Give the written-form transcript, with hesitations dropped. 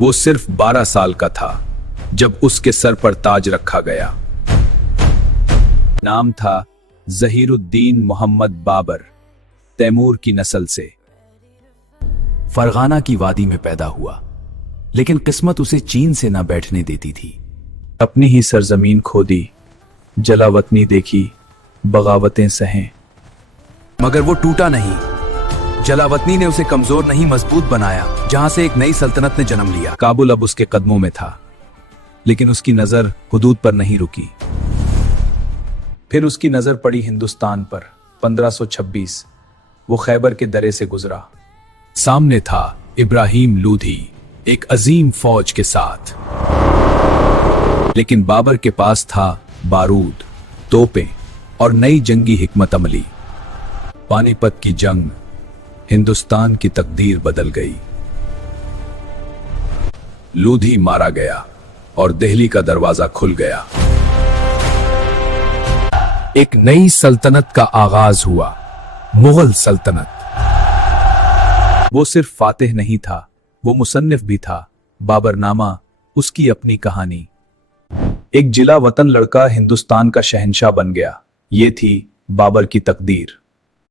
वो सिर्फ 12 साल का था जब उसके सर पर ताज रखा गया। नाम था ज़हीरुद्दीन मोहम्मद बाबर, तैमूर की नस्ल से। फरगाना की वादी में पैदा हुआ, लेकिन किस्मत उसे चीन से ना बैठने देती थी। अपनी ही सरजमीन खोदी, जलावतनी देखी, बगावतें सहें, मगर वो टूटा नहीं। जलावतनी ने उसे कमजोर नहीं मजबूत बनाया, जहां से एक नई सल्तनत ने जन्म लिया। काबुल अब उसके कदमों में था, लेकिन उसकी नजर हुदूद पर नहीं रुकी। फिर उसकी नजर पड़ी हिंदुस्तान पर। 1526 वो खैबर के दरे से गुजरा। सामने था इब्राहिम लोधी, एक अजीम फौज के साथ। लेकिन बाबर के पास था बारूद, तोपें और नई जंगी हिकमत अमली। पानीपत की जंग, हिंदुस्तान की तकदीर बदल गई। लोधी मारा गया और दिल्ली का दरवाजा खुल गया। एक नई सल्तनत का आगाज हुआ, मुगल सल्तनत। वो सिर्फ फातिह नहीं था, वो मुसन्निफ भी था। बाबरनामा उसकी अपनी कहानी। एक जिला वतन लड़का हिंदुस्तान का शहंशाह बन गया। ये थी बाबर की तकदीर।